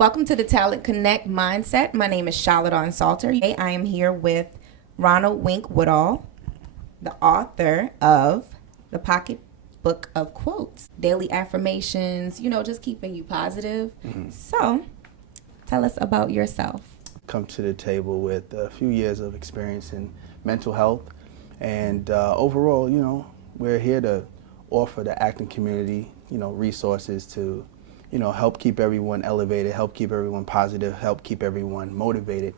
Welcome to the Talent Connect Mindset. My name is Charlotte Salter. Today I am here with Ronald Wink Woodall, the author of the Pocketbook of Quotes, daily affirmations, just keeping you positive. So tell us about yourself. Come to the table with a few years of experience in mental health, and overall, we're here to offer the acting community, resources to, help keep everyone elevated, help keep everyone positive, help keep everyone motivated.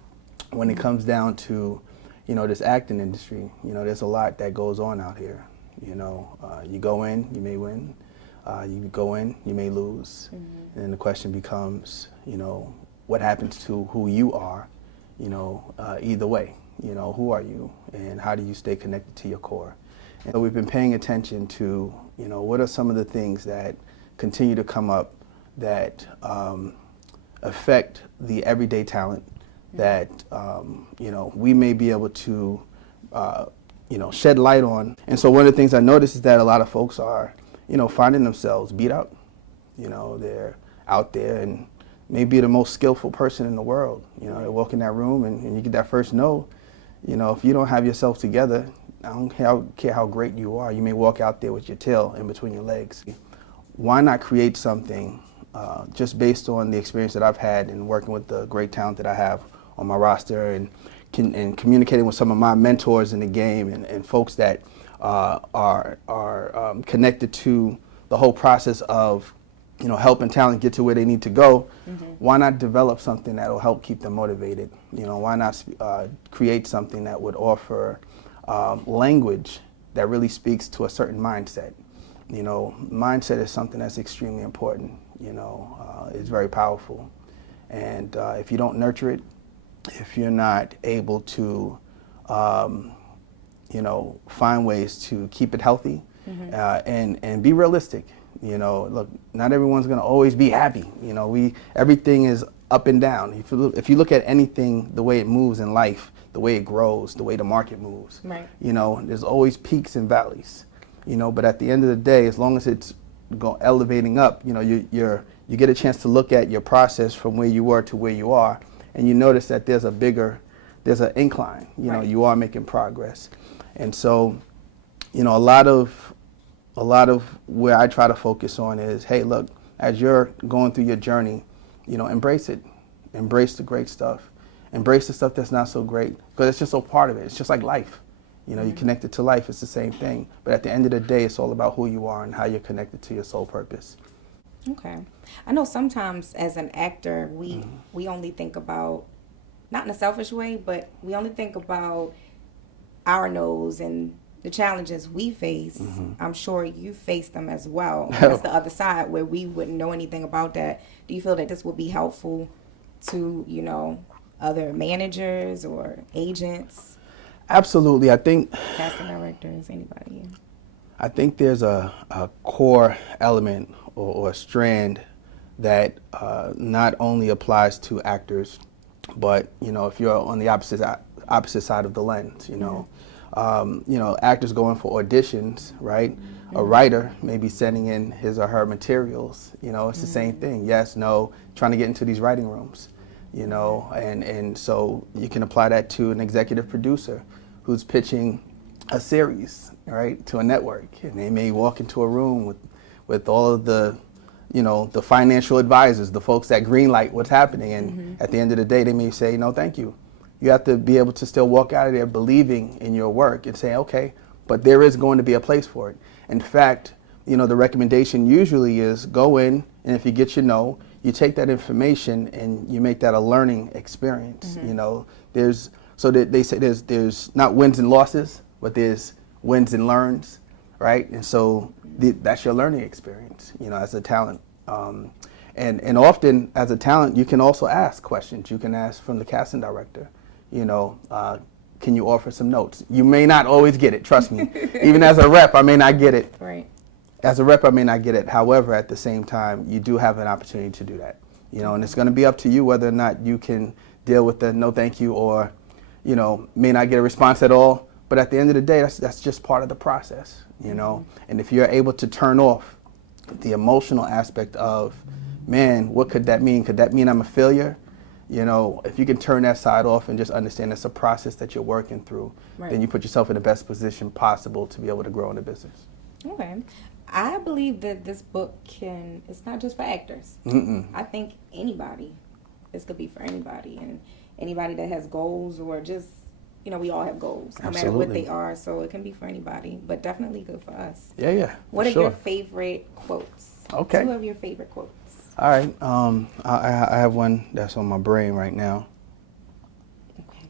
When it comes down to, this acting industry, there's a lot that goes on out here. You go in, you may win. You go in, you may lose. And then the question becomes, what happens to who you are, either way. Who are you and how do you stay connected to your core? And so we've been paying attention to, what are some of the things that continue to come up that affect the everyday talent that, we may be able to, shed light on. And so one of the things I noticed is that a lot of folks are, finding themselves beat up. They're out there and maybe the most skillful person in the world. They walk in that room and you get that first no. If you don't have yourself together, I don't care how great you are, you may walk out there with your tail in between your legs. Why not create something just based on the experience that I've had in working with the great talent that I have on my roster and communicating with some of my mentors in the game and folks that are connected to the whole process of helping talent get to where they need to go. Why not develop something that will help keep them motivated? Why not create something that would offer language that really speaks to a certain mindset? Mindset is something that's extremely important. It's very powerful. And if you don't nurture it, if you're not able to, find ways to keep it healthy and be realistic. Look, not everyone's going to always be happy. Everything is up and down. If you look at anything, the way it moves in life, the way it grows, the way the market moves, right. There's always peaks and valleys. But at the end of the day, as long as it's elevating up, you get a chance to look at your process from where you were to where you are, and you notice that there's an incline. Right. You are making progress, and so, a lot of where I try to focus on is, hey, look, as you're going through your journey, embrace it. Embrace the great stuff. Embrace the stuff that's not so great, because it's just a part of it. It's just like life. You're connected to life. It's the same thing. But at the end of the day, it's all about who you are and how you're connected to your soul purpose. Okay. I know sometimes as an actor, we only think about, not in a selfish way, but we only think about our nose and the challenges we face. I'm sure you face them as well. That's the other side where we wouldn't know anything about that. Do you feel that this will be helpful to, other managers or agents? Absolutely. I think casting directors, anybody. I think there's a core element or a strand that not only applies to actors, but if you're on the opposite side of the lens, actors going for auditions, right? A writer may be sending in his or her materials. It's the same thing. Yes, no, trying to get into these writing rooms. And so you can apply that to an executive producer who's pitching a series, right, to a network, and they may walk into a room with all of the, the financial advisors, the folks that greenlight what's happening, and at the end of the day, they may say, no, thank you. You have to be able to still walk out of there believing in your work and say, okay, but there is going to be a place for it. In fact, the recommendation usually is go in, and if you get your no, you take that information and you make that a learning experience. They say there's not wins and losses, but there's wins and learns, right? And so that's your learning experience, as a talent. And often as a talent, you can also ask questions. You can ask from the casting director, can you offer some notes? You may not always get it, trust me. Even as a rep, I may not get it. Right. As a rep, I may not get it. However, at the same time, you do have an opportunity to do that. And it's going to be up to you whether or not you can deal with the no thank you or, may not get a response at all. But at the end of the day, that's just part of the process, And if you're able to turn off the emotional aspect of, man, what could that mean? Could that mean I'm a failure? You know, if you can turn that side off and just understand it's a process that you're working through, Right. then you put yourself in the best position possible to be able to grow in the business. Okay. I believe that this book it's not just for actors. I think this could be for anybody, and anybody that has goals or just, we all have goals, no matter what they are, so it can be for anybody, but definitely good for us. Yeah. What are sure. your favorite quotes? Okay. 2 of your favorite quotes. All right. I have one that's on my brain right now. Okay.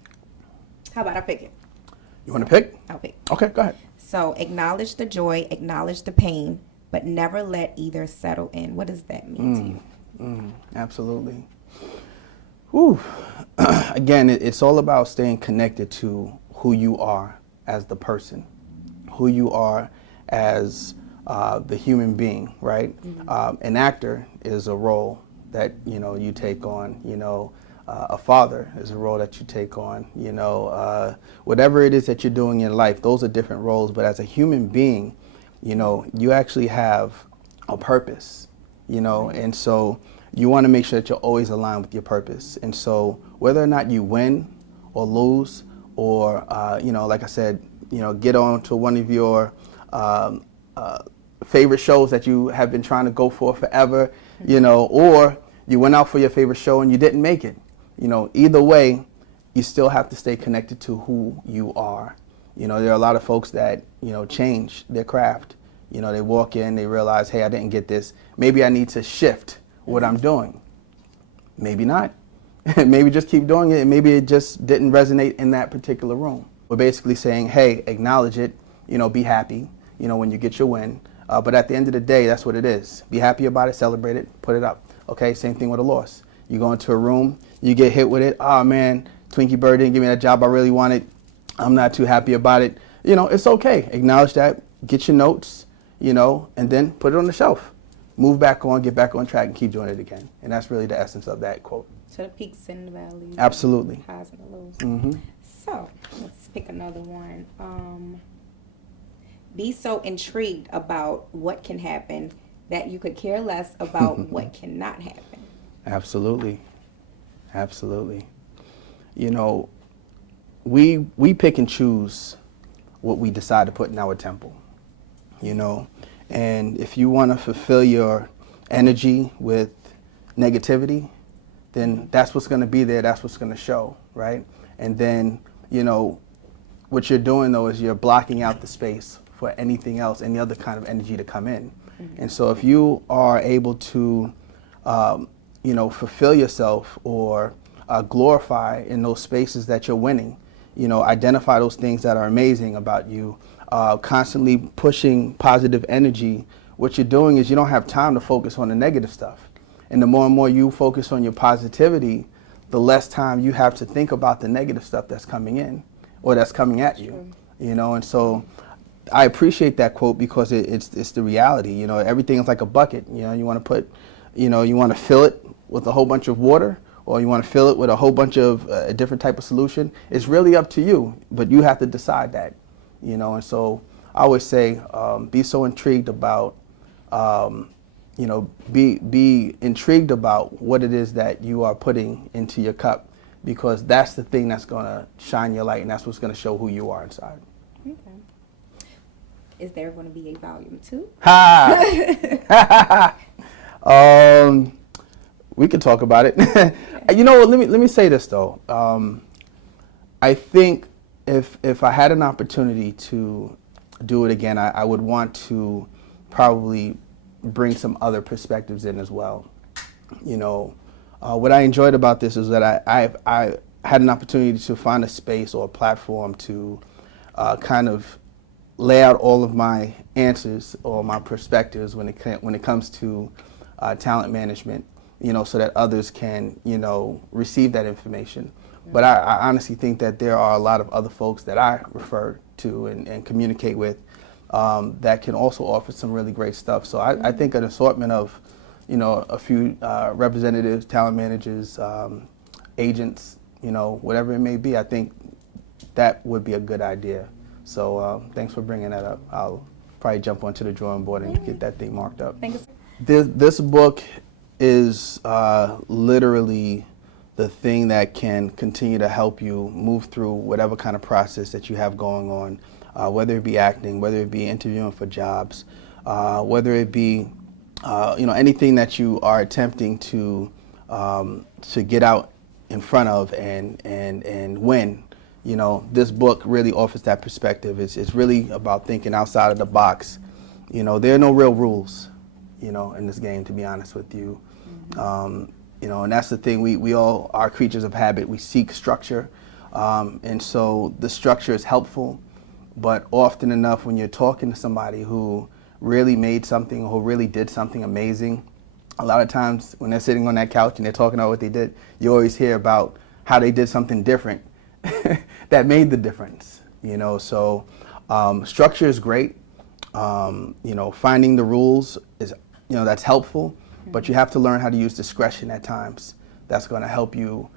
How about I pick it? You want to pick? I'll pick. Okay, go ahead. So, acknowledge the joy, acknowledge the pain, but never let either settle in. What does that mean to you? Absolutely. Whew. Again, it's all about staying connected to who you are as the person, who you are as the human being, right? An actor is a role that, you take on, a father is a role that you take on, whatever it is that you're doing in life, those are different roles. But as a human being, you actually have a purpose, and so you want to make sure that you're always aligned with your purpose. And so whether or not you win or lose or, like I said, get on to one of your favorite shows that you have been trying to go for forever, or you went out for your favorite show and you didn't make it. Either way, you still have to stay connected to who you are. There are a lot of folks that, change their craft. They walk in, they realize, hey, I didn't get this. Maybe I need to shift what I'm doing. Maybe not. Maybe just keep doing it, and maybe it just didn't resonate in that particular room. We're basically saying, hey, acknowledge it, be happy, when you get your win. But at the end of the day, that's what it is. Be happy about it, celebrate it, put it up. Okay, same thing with a loss. You go into a room, you get hit with it. Oh man, Twinkie Bird didn't give me that job I really wanted. I'm not too happy about it. It's okay. Acknowledge that, get your notes, and then put it on the shelf. Move back on, get back on track, and keep doing it again. And that's really the essence of that quote. So the peaks and the valleys. Absolutely. The highs and the lows. Mm-hmm. So let's pick another one. Be so intrigued about what can happen that you could care less about what cannot happen. Absolutely. We pick and choose what we decide to put in our temple, and if you want to fulfill your energy with negativity, then that's what's going to be there, that's what's going to show, right? And then, what you're doing though is you're blocking out the space for anything else, any other kind of energy to come in. And so if you are able to fulfill yourself or glorify in those spaces that you're winning, identify those things that are amazing about you, constantly pushing positive energy, what you're doing is you don't have time to focus on the negative stuff. And the more and more you focus on your positivity, the less time you have to think about the negative stuff that's coming in or that's coming at you, and so I appreciate that quote because it's the reality. Everything is like a bucket. You want to put, you want to fill it with a whole bunch of water, or you want to fill it with a whole bunch of a different type of solution. It's really up to you, but you have to decide that. And so I always say, be so intrigued about, be intrigued about what it is that you are putting into your cup, because that's the thing that's going to shine your light, and that's what's going to show who you are inside. Okay. Is there going to be a volume 2? Ha! We could talk about it. Let me say this though. I think if I had an opportunity to do it again, I would want to probably bring some other perspectives in as well. What I enjoyed about this is that I had an opportunity to find a space or a platform to kind of lay out all of my answers or my perspectives when it comes to talent management, so that others can, receive that information. But I honestly think that there are a lot of other folks that I refer to and communicate with that can also offer some really great stuff. So I think an assortment of, a few representatives, talent managers, agents, whatever it may be, I think that would be a good idea. So thanks for bringing that up. I'll probably jump onto the drawing board and get that thing marked up. Thank you. This book is literally the thing that can continue to help you move through whatever kind of process that you have going on, whether it be acting, whether it be interviewing for jobs, whether it be anything that you are attempting to get out in front of and win. This book really offers that perspective. It's really about thinking outside of the box. There are no real rules, in this game, to be honest with you. And that's the thing. We all are creatures of habit. We seek structure. And so the structure is helpful. But often enough, when you're talking to somebody who really made something, who really did something amazing, a lot of times when they're sitting on that couch and they're talking about what they did, you always hear about how they did something different that made the difference. So structure is great. Finding the rules is, that's helpful, but you have to learn how to use discretion at times. That's going to help you,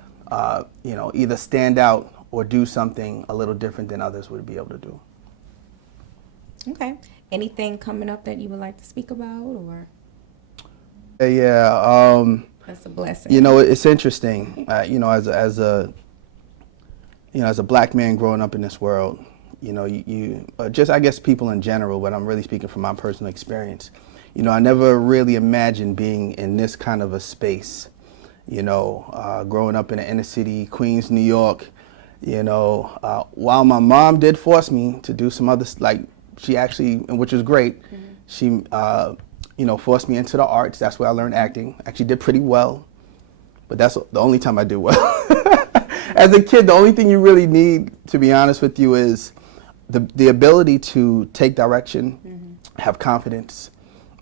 either stand out or do something a little different than others would be able to do. Okay. Anything coming up that you would like to speak about, or? Yeah. That's a blessing. It's interesting. As a black man growing up in this world, you just, I guess, people in general, but I'm really speaking from my personal experience. I never really imagined being in this kind of a space. Growing up in the inner city, Queens, New York. While my mom did force me to do some other, she actually, which was great. She, forced me into the arts. That's where I learned acting. Actually did pretty well, but that's the only time I do well. As a kid, the only thing you really need, to be honest with you, is the ability to take direction, have confidence,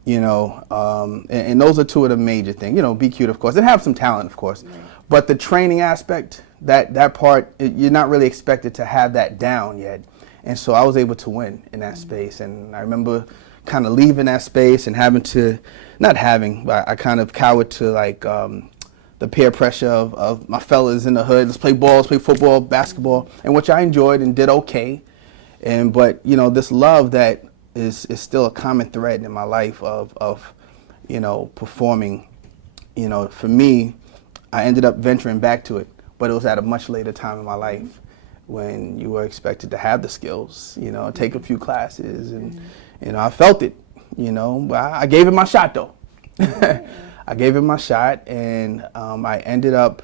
and those are two of the major things. Be cute, of course, and have some talent, of course. Right. But the training aspect, that part, you're not really expected to have that down yet. And so I was able to win in that space. And I remember kind of leaving that space and but I kind of cowered to the peer pressure of my fellas in the hood. Let's play ball, let's play football, basketball, and which I enjoyed and did okay. But this love that is still a common thread in my life of performing. For me, I ended up venturing back to it, but it was at a much later time in my life when you were expected to have the skills, take a few classes, and I felt it, I gave it my shot though. I gave it my shot, and I ended up,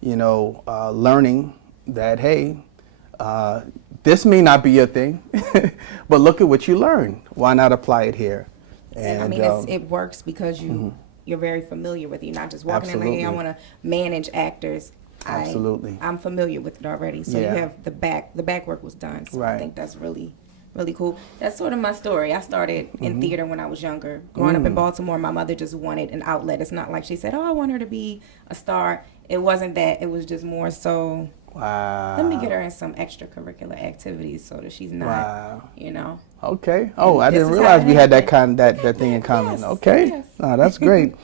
learning that, hey, this may not be your thing, but look at what you learned. Why not apply it here? And it works because you're very familiar with it. You're not just walking in like, hey, I want to manage actors. Absolutely. I'm familiar with it already. So you have the back work was done. So I think that's really, really cool. That's sort of my story. I started in theater when I was younger. Growing up in Baltimore, my mother just wanted an outlet. It's not like she said, I want her to be a star. It wasn't that. It was just more so, let me get her in some extracurricular activities so that she's not, Okay. Oh, I didn't realize we had that thing in common. Yes, Okay. yes. Oh, that's great.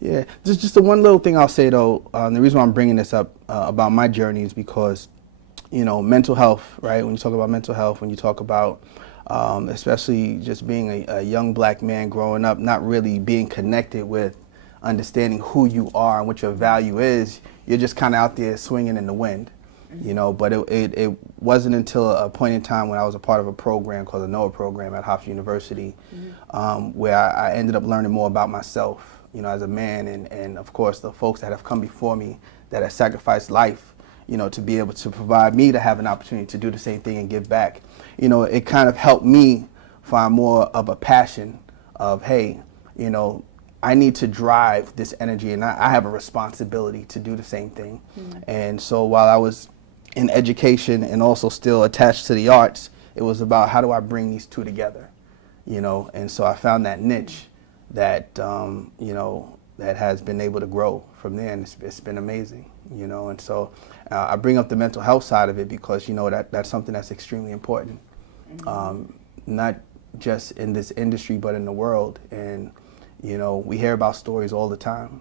Yeah. Just the one little thing I'll say though, the reason why I'm bringing this up about my journey is because, mental health, right? When you talk about mental health, when you talk about especially just being a young black man growing up, not really being connected with understanding who you are and what your value is, you're just kind of out there swinging in the wind. But it wasn't until a point in time when I was a part of a program called the NOAA program at Hofstra University, where I ended up learning more about myself, as a man, and of course the folks that have come before me that have sacrificed life, to be able to provide me to have an opportunity to do the same thing and give back. It kind of helped me find more of a passion of, hey, I need to drive this energy, and I have a responsibility to do the same thing. And so while I was in education and also still attached to the arts, it was about how do I bring these two together, and so I found that niche that, that has been able to grow from there, and it's been amazing, and so I bring up the mental health side of it because, that's something that's extremely important, not just in this industry, but in the world. And, we hear about stories all the time,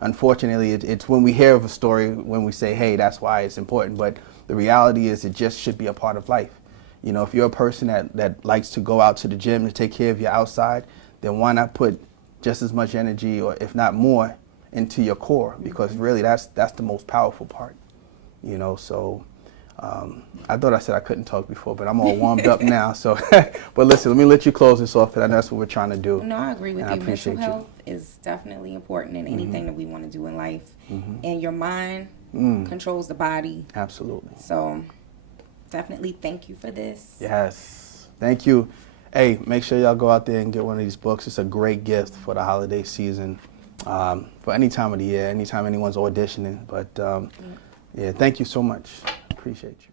unfortunately, it's when we hear of a story when we say, hey, that's why it's important. But the reality is it just should be a part of life. If you're a person that likes to go out to the gym to take care of your outside, then why not put just as much energy, or if not more, into your core, because really that's the most powerful part, you know. So I thought I said I couldn't talk before, but I'm all warmed up now. So, but listen, let me let you close this off, because I know that's what we're trying to do. No, I agree with and you. I Mental appreciate health is definitely important in anything that we want to do in life. Mhm. And your mind controls the body. Absolutely. So definitely thank you for this. Yes. Thank you. Hey, make sure y'all go out there and get one of these books. It's a great gift for the holiday season, for any time of the year, anytime anyone's auditioning. But yeah, thank you so much. Appreciate you.